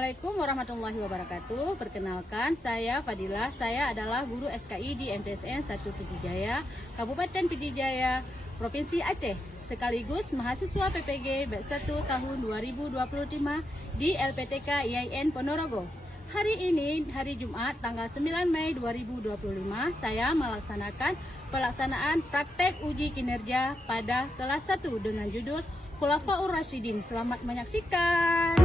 Assalamualaikum warahmatullahi wabarakatuh. Perkenalkan, saya Fadilah. Saya adalah guru SKI di MTSN 1 Pidijaya, Kabupaten Pidijaya, Provinsi Aceh, sekaligus mahasiswa PPG batch 1 tahun 2025 di LPTK IAIN Ponorogo. Hari ini, hari Jumat, tanggal 9 Mei 2025, saya melaksanakan pelaksanaan praktek uji kinerja pada kelas 1 dengan judul Khulafaur Rasyidin. Selamat menyaksikan.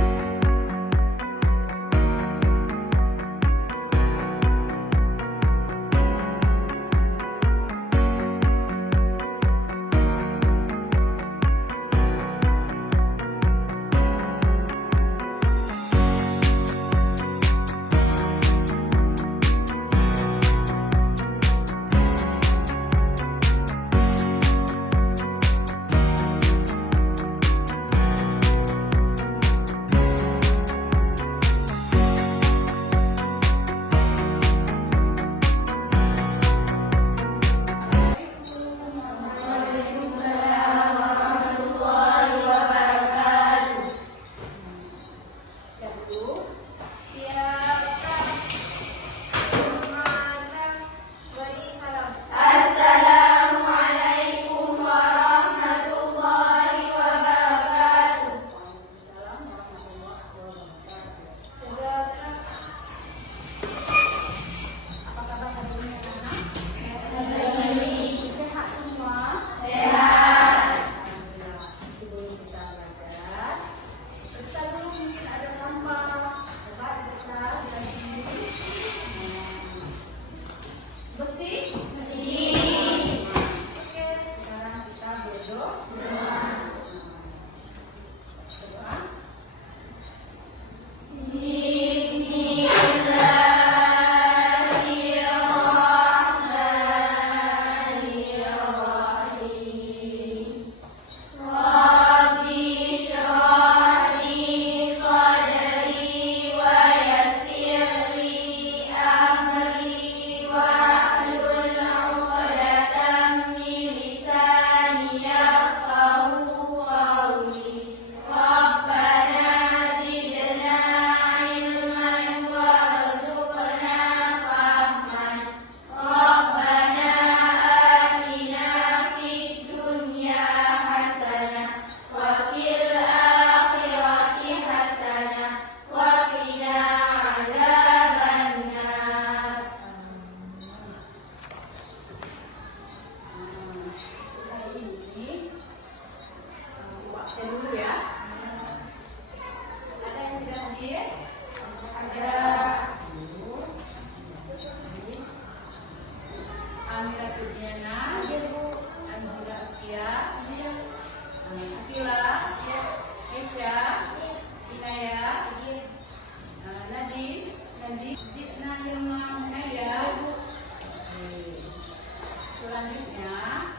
Selanjutnya,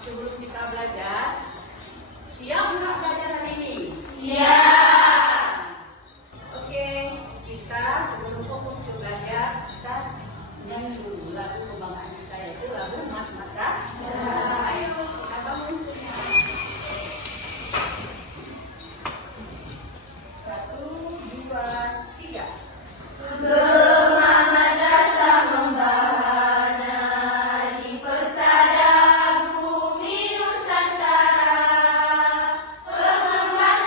sebelum kita belajar, siap nggak belajar hari ini? Siap. Oke, kita sebelum fokus ke belajar, kita nyanyi dulu lagu kebanggaan kita, yaitu lagu Mat Mata. Ayo kita bangun semua. 1, 2, 3. Persada Bumi Nusantara, pengemban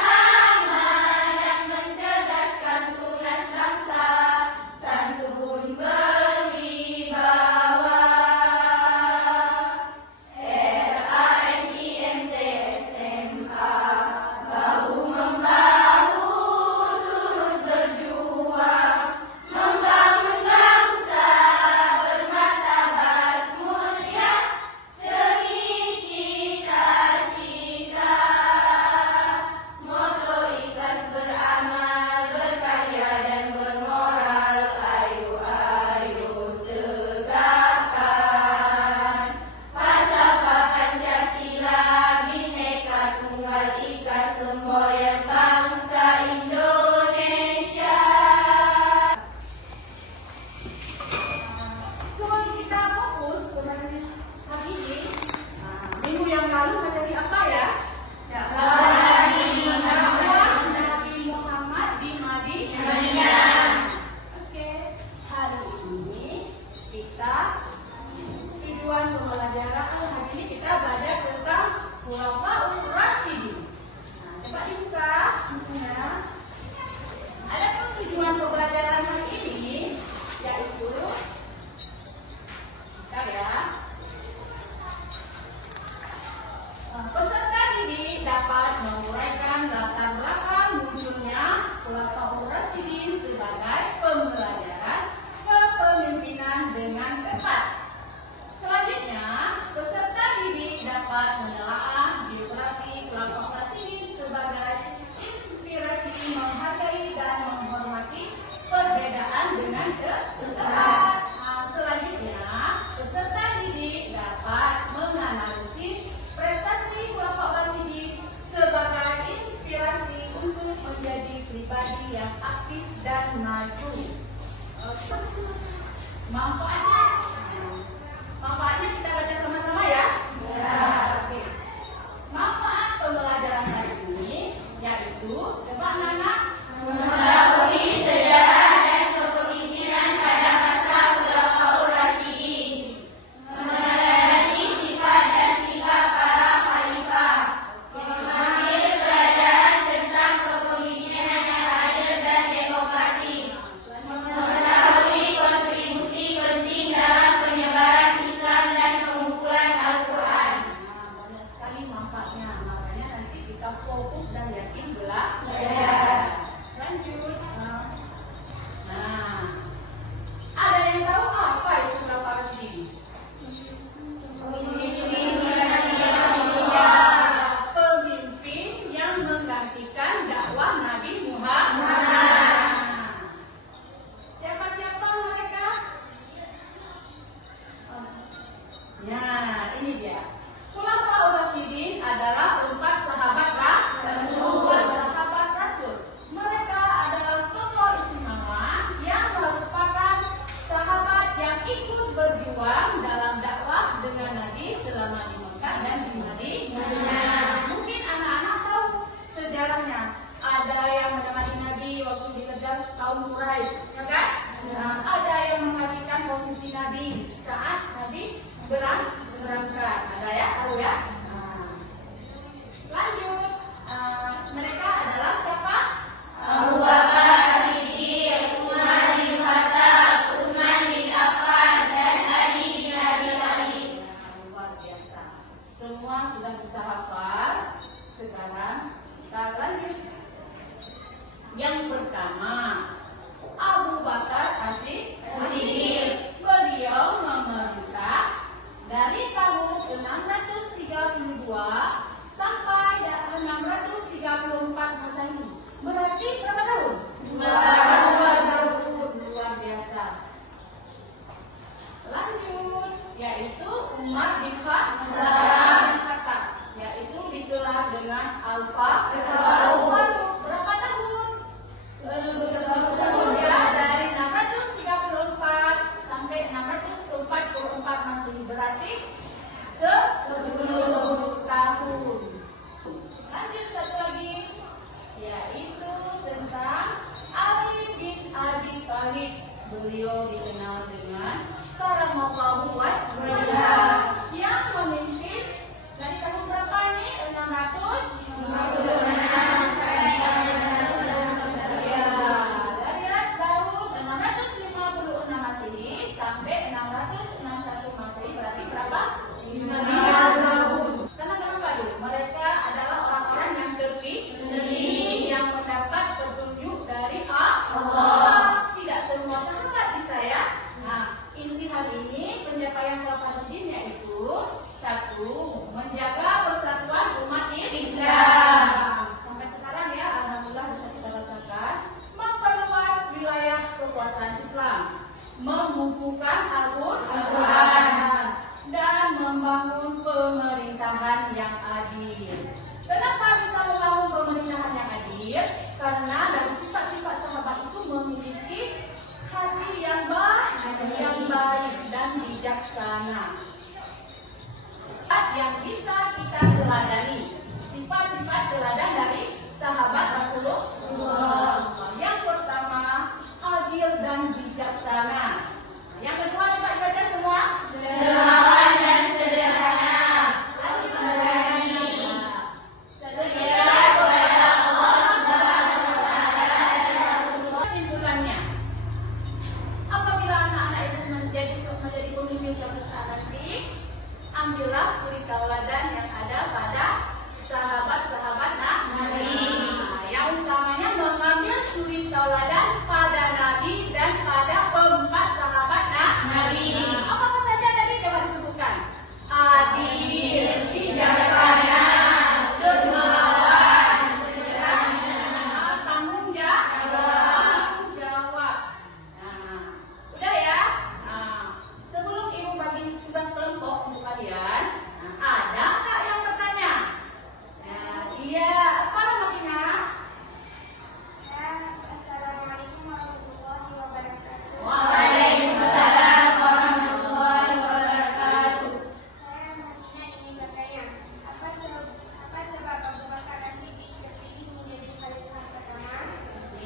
menjadi pribadi yang aktif dan maju. Manfaatnya kita baca sama-sama ya. Oke. Manfaat pembelajaran hari ini yaitu coba anak-anak Mengetahui sejarah dan kepemimpinan pada masa Khulafaur Rasyidin, meneladani sifat dan sikap para khalifah, mengambil pelajaran tentang kepemimpinan yang adil dan demokratis, mengetahui kontribusi penting dalam penyebaran Islam dan pengumpulan Al-Quran. banyak sekali manfaatnya. Makanya nanti kita fokus dan yakin belajar. Lanjut. Nah, ada yang tahu apa itu Khulafaur Rasyidin? Pemimpin yang menggantikan dakwah Nabi Muhammad. Siapa-siapa mereka? Nah, ini dia. Khulafaur Rasyidin adalah 4 sahabat Rasul. Mereka adalah tokoh istimewa yang merupakan sahabat yang ikut berjuang dalam dakwah dengan Nabi selama di Mekah dan di Madinah. Mungkin anak-anak tahu sejarahnya. Ada yang menemani Nabi waktu dikejar kaum Quraisy, ya kan? Nah, ada yang menggantikan posisi Nabi saat Nabi berangkat. Ada ya, tahu ya? Nah, lanjut. Mereka adalah siapa? Abu Bakar As-Siddiq, Umar bin Khattab, Utsman bin Affan, dan Ali bin Abi Thalib. Luar biasa. Semua sudah bisa hafal. Sekarang kita lanjut. Yang pertama, Abu Bakar As-Siddiq. Beliau memerintah dari tahun 632 sampai 634 Masehi. Berarti berapa tahun? 2 tahun. Luar biasa. Lanjut, yaitu Umar bin Khattab, yaitu digelar dengan Al-Faruq. Berapa tahun? 10 tahun ya, dari 634 sampai 644 Masehi. Berarti 10 tahun. Lanjut satu lagi, yaitu tentang Ali bin Abi Thalib. Beliau dikenal dengan Karamallahu wajhah, yang memimpin dari tahun berapa ini? 656. Ya, dari tahun 656 Masehi sampai 661 Masehi, berarti berapa? 5 tahun. Karena kenapa dulu? Mereka adalah orang-orang yang terpilih, yang mendapat petunjuk dari Allah. Tidak semua sahabat bisa ya. Nah, inti hari ini pencapaian Khulafaur Rasyidin yaitu 1. Menjaga persatuan umat Islam. Sampai sekarang ya, alhamdulillah bisa kita rasakan. Memperluas wilayah kekuasaan Islam, membukukan Al-Quran, dan membangun pemerintahan yang adil. Kenapa bisa membangun pemerintahan yang adil? Karena dari sifat-sifat sahabat itu memiliki hati yang baik dan bijaksana. Yang bisa kita teladani. Sifat-sifat teladan dari sahabat Rasulullah. Yang pertama, adil dan bijaksana. Yang kedua, dapat dibaca semua? Dermawan dan sederhana, setia kepada Allah Subhanahu wa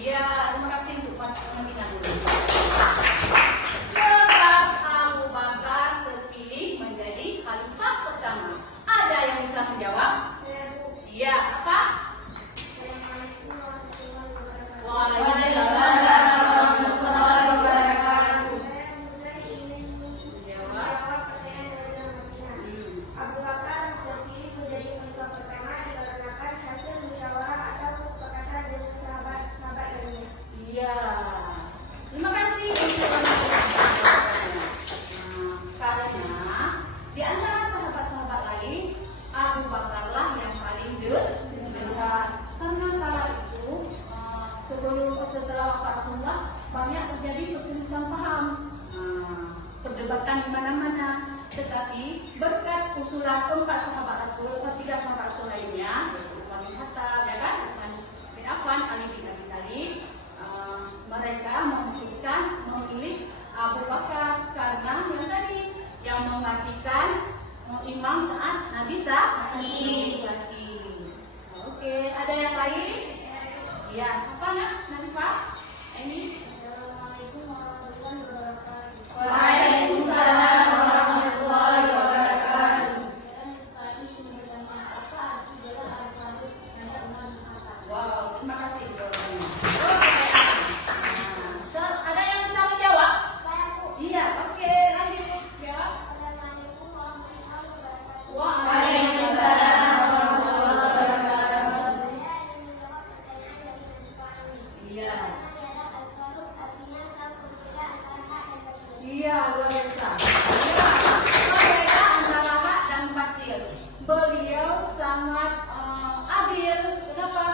Iya, terima kasih untuk Pak Medina dulu. Sebab Abu Bakar terpilih menjadi khalifah pertama. Ada yang bisa menjawab? Iya, apa? Waalaikumsalam warahmatullahi wabarakatuh. Abu Bakar terpilih menjadi khalifah pertama dikarenakan hasil musyawarah atau kesepakatan dengan sahabat-sahabat lainnya. Iya. Terima kasih untuk karena di antara sahabat-sahabat lain, Abu Bakarlah yang paling dekat. Karena kala itu setelah wafat Rasulullah banyak terjadi perselisihan paham, perdebatan di mana-mana. Tetapi berkat usulan tiga sahabat Rasul lainnya, Umar bin Khattab, ya kan, Utsman bin Affan, Ali bin Abi Thalib, mereka memutuskan memilih Abu Bakar karena yang tadi yang menggantikan imam saat Nabi sakit. Oke, ada yang lain? Ya, apa nak? Nafifah? Ini? Assalamualaikum warahmatullahi wabarakatuh. Waalaikumsalam warahmatullahi wabarakatuh. Wow, terima kasih. Ada yang bisa menjawab? Iya, oke, lanjut. Jawab. Assalamualaikum warahmatullahi wabarakatuh. Waalaikumsalam warahmatullahi wabarakatuh. Iya. Iya, luar biasa. Berbeda antara hak dan batil. Beliau sangat adil. Kenapa?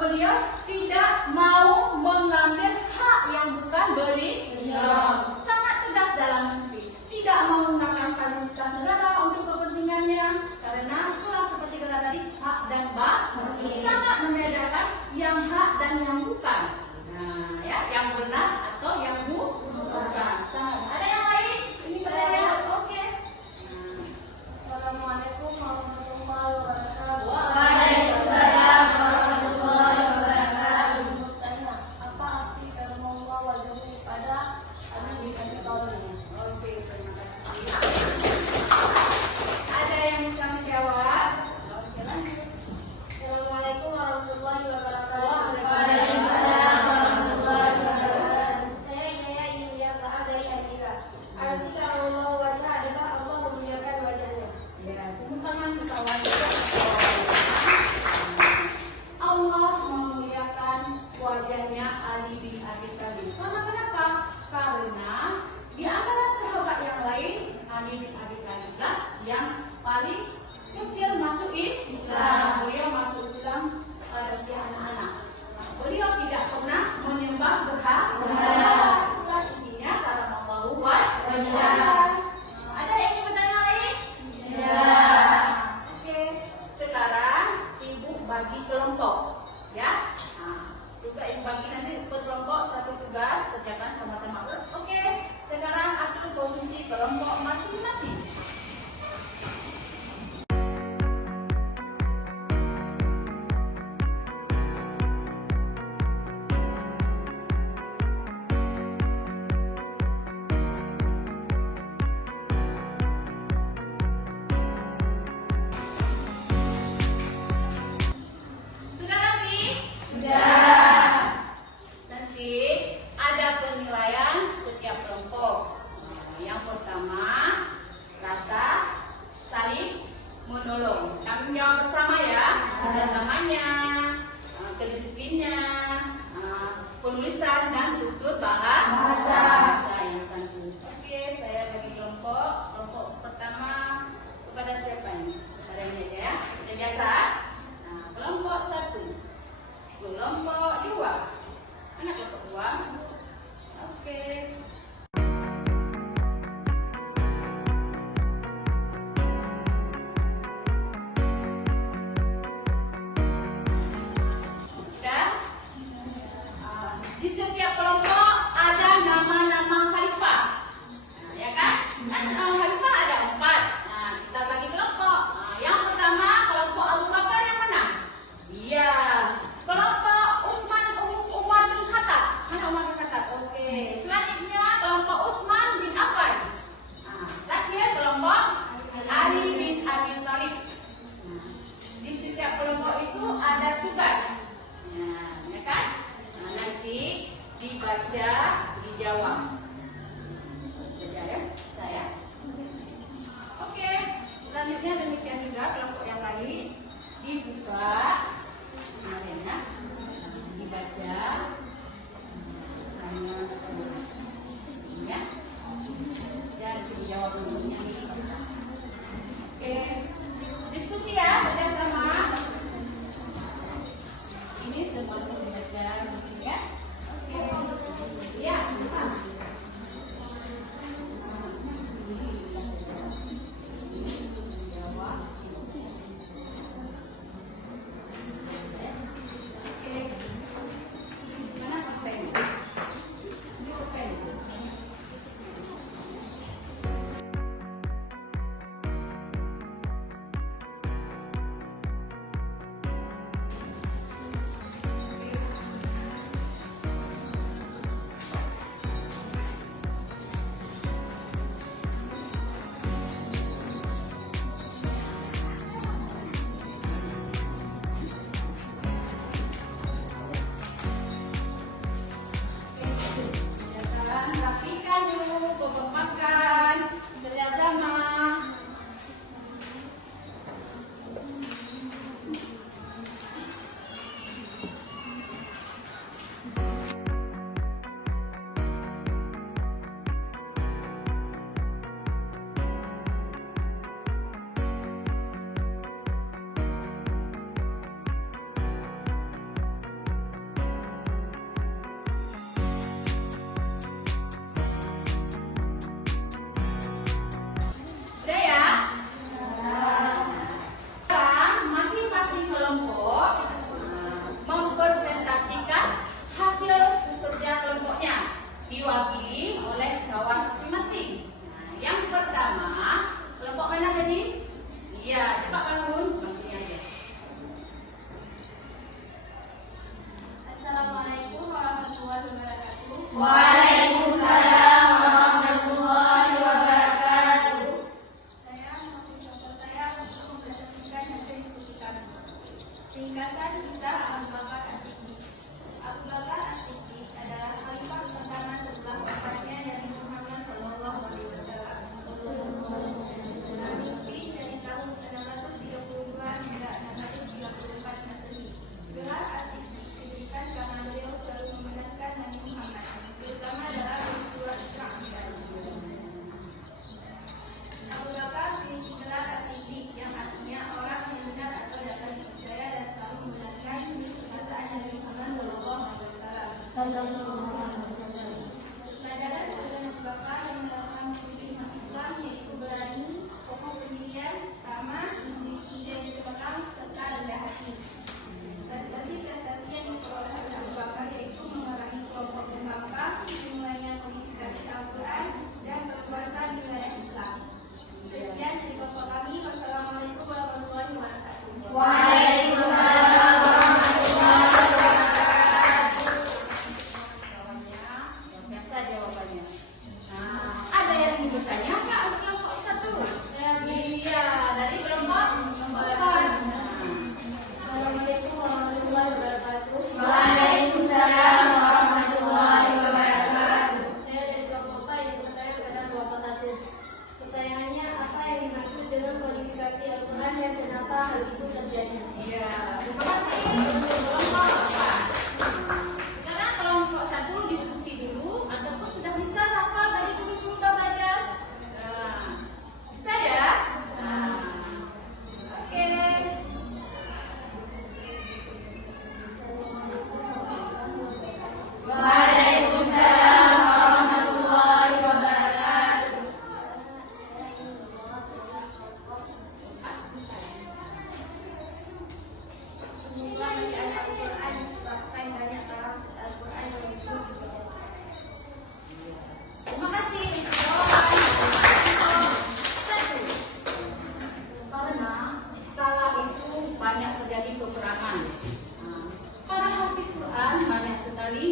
Beliau tidak mau mengambil hak yang bukan beliau. Sangat tegas dalam mimpi. Tidak menggunakan fasilitas negara untuk kepentingannya. Karena itulah seperti kata tadi, hak dan batil. Sangat membedakan yang hak dan yang bukan. Nah, ya, yang benar atau yang bukan. Ada yang lain? Ini pertanyaan. Oke. Assalamualaikum warahmatullahi wabarakatuh. Waalaikumsalam warahmatullahi wabarakatuh.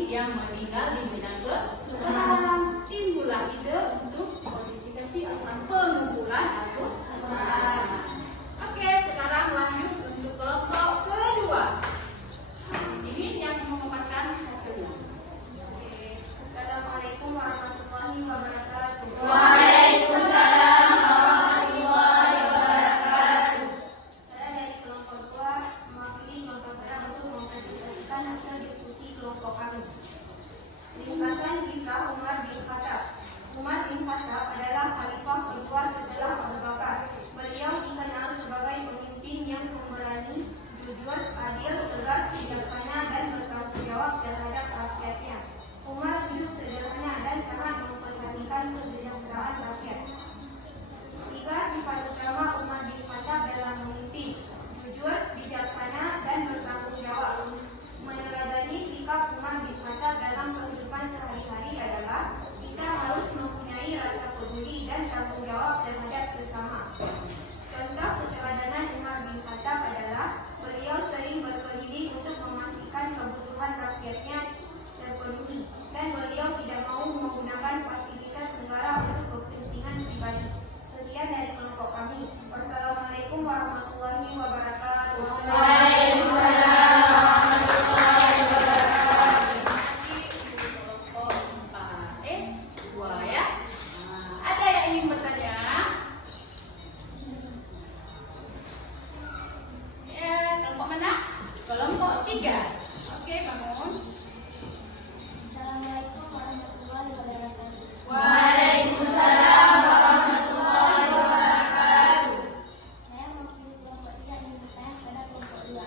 yang meninggal di medan perang. Timbullah ide untuk modifikasi akan pengumpulan Al-Quran. Oke, sekarang lanjut untuk kelompok kedua. Ini yang mengembangkan hasilnya. Assalamualaikum warahmatullahi wabarakatuh. Waalaikumsalam warahmatullahi wabarakatuh. Saya dari kelompok 2 mewakili kelompok saya untuk mempresentasikan hasil diskusi kelompok kami. Ringkasan kisah Umar bin Khattab. Umar bin Khattab adalah khalifah kedua setelah Abu Bakar. Beliau dikenal sebagai pemimpin yang pemberani, jujur, adil, tegas, bijaksana, dan bertanggung jawab terhadap rakyatnya. Umar hidup sederhana dan sangat memperhatikan kesejahteraan rakyat. 3 sifat utama Umar bin Khattab dalam memimpin: jujur, bijaksana, dan bertanggung jawab. Meneladani sikap Umar bin Khattab dalam kehidupan sehari-hari adalah kita harus mempunyai rasa peduli dan tanggung jawab terhadap sesama. Contoh keteladanan Umar bin Khattab adalah beliau sering berkeliling untuk memastikan kebutuhan rakyatnya terpenuhi, dan beliau tidak mau menggunakan fasilitas negara untuk kepentingan pribadi. Sekian dari kelompok kami. Wassalamualaikum warahmatullahi wabarakatuh. Waalaikumsalam warahmatullahi wabarakatuh. Kelompok 4. Dua ya. Ada yang ingin bertanya? Kelompok mana? Kelompok 3. Oke, bangun. Assalamualaikum warahmatullahi wabarakatuh. Waalaikumsalam warahmatullahi wabarakatuh. Saya mewakili kelompok 3 dan bertanya pada kelompok 2.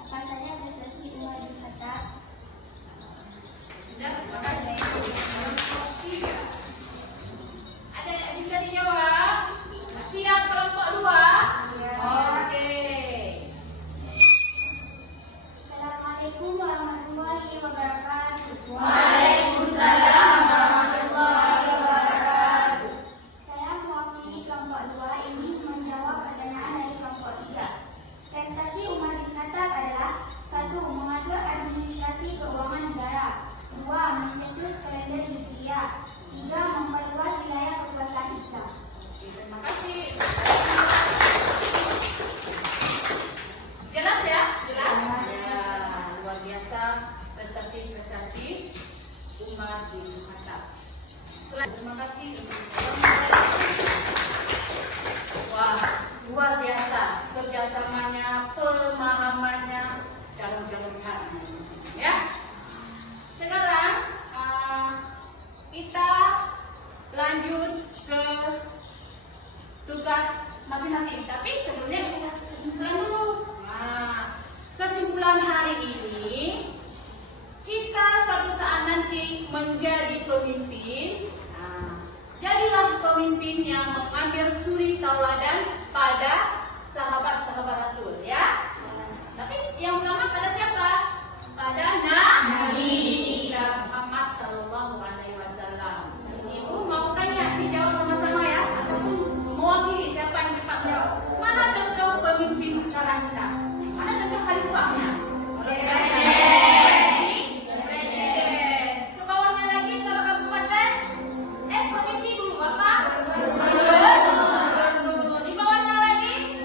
Apa saja prestasi Umar bin Khattab? Sudah, terima kasih. Kelompok 3. Ada yang bisa dijawab? Siap kelompok 2? Oke. Assalamualaikum warahmatullahi wabarakatuh. Waalaikumsalam warahmatullahi wabarakatuh. Saya mewakili kelompok 2 ini menjawab pertanyaan dari kelompok 3. Prestasi Umar bin Khattab adalah: 1. Mengatur administrasi keuangan negara. 2. Mencetus kalender Hijriah. 3. Memperluas wilayah kekuasaan Islam. Terima kasih. Jelas ya? Jelas? Ya, luar biasa prestasi-prestasi Umar bin Khattab. Terima kasih. Wah, luar biasa kerjasamanya, pemahamannya dalam jangka. Ya. Sekarang kita lanjut ke tugas masing-masing. Tapi sebelumnya kita kasih kesimpulan dulu. Nah, kesimpulan hari ini, kita suatu saat nanti menjadi pemimpin. Nah, jadilah pemimpin yang mengambil suri tauladan pada sahabat-sahabat Rasul, ya. Tapi yang utama pada siapa? Pada Nabi kita Muhammad Sallallahu Alaihi Wasallam. Ibu mau tanya, dijawab sama-sama ya, ataupun mewakili siapa yang cepat jawab? Mana contoh pemimpin sekarang kita? Mana contoh khalifahnya? Presiden. Ke bawahnya lagi kalau kabupaten, provinsi dulu apa? Gubernur. Di bawahnya lagi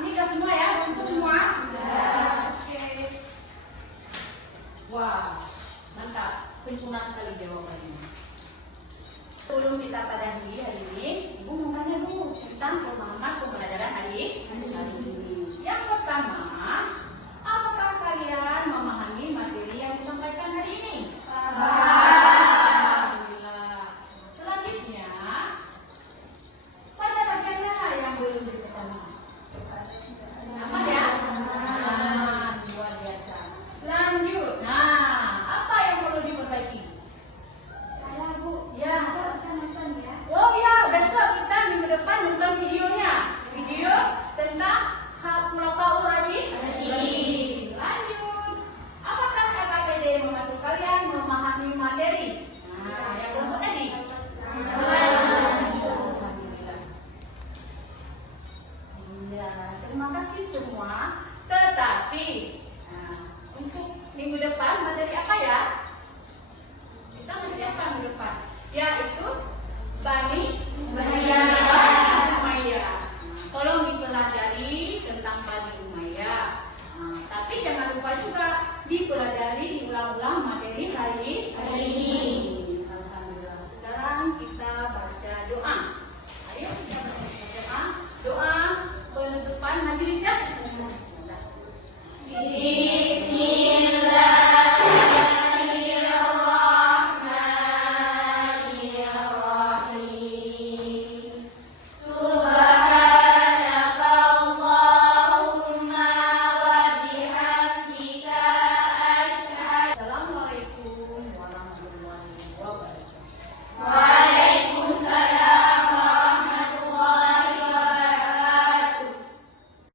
Ini kan semua ya, untuk semua? Oke. Wah, mantap. Sempurna sekali jawabannya. Sebelum kita padahi hari ini, Ibu mau tanya dulu tentang pemahaman pembelajaran hari ini. Yang pertama, apakah kalian memahami materi yang disampaikan hari ini? Alhamdulillah. Selanjutnya, pada bagian mana yang belum diketahui? Apa ya? Luar biasa. Lanjut. Nah, apa yang perlu diperbaiki? Saya Bu, Ya. besok kita nonton ya. Oh ya, besok kita minggu depan nonton videonya. Video tentang Khulafaur Rasyidin. Lanjut. Apakah KKPD membantu kalian memahami materi? Nah, yang kelompok tadi. Iya, terima kasih semua. Tetapi, untuk minggu depan materi apa ya? Kita materi apa minggu depan? Yaitu Bani Umayyah. Tolong dipelajari tentang Bani Umayyah. Tapi jangan lupa juga dipelajari, diulang-ulang materi hari